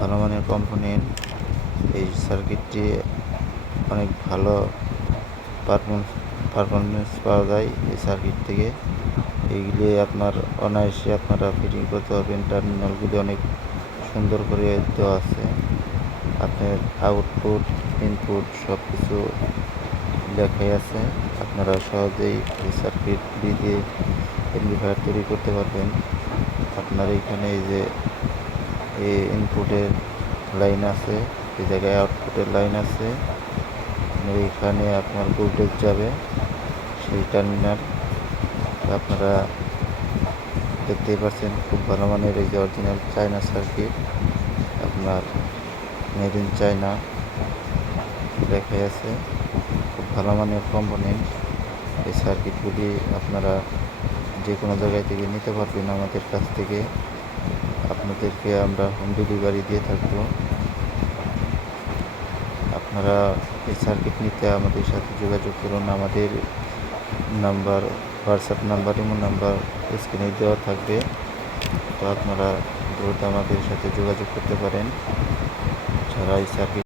ভালো মানের কম্পোনেন্ট। এই সার্কিটটি অনেক ভালো পারফরমেন্স পাওয়া যায় এই সার্কিট থেকে। এইগুলি আপনার অনায়াসে আপনারা ফিটিং করতে পারবেন। টার্মিনালগুলি অনেক সুন্দর করে দেওয়া আছে। আপনার আউটপুট ইনপুট সব কিছু লেখাই আছে। আপনারা সহজেই এই সার্কিটগুলি দিয়ে অ্যামপ্লিফায়ার তৈরি করতে পারবেন। আপনার এখানে এই যে ইনপুটের লাইন আছে, এই জায়গায় আউটপুটের লাইন আছে। এখানে আপনার ভোল্টেজ যাবে সেই টার্মিনাল আপনারা দেখতেই পাচ্ছেন। খুব ভালো মানের এই যে অরিজিনাল চায়না সার্কিট, আপনার মেড ইন চায়না লেখা আছে। খুব ভালো মানের কম্পোনেন্ট। এই সার্কিটগুলি আপনারা যে কোনো জায়গায় থেকে নিতে পারবেন আমাদের কাছ থেকে। আপনাদেরকে আমরা হোম ডেলিভারি দিয়ে থাকবো। আপনারা এই সার্কিট নিতে আমাদের সাথে যোগাযোগ করুন। আমাদের number, WhatsApp number, imo number স্ক্রিনে দেওয়া থাকবে। তো আপনারা দ্রুত আমাদের সাথে যোগাযোগ করতে পারেন যারা এই সার্কিট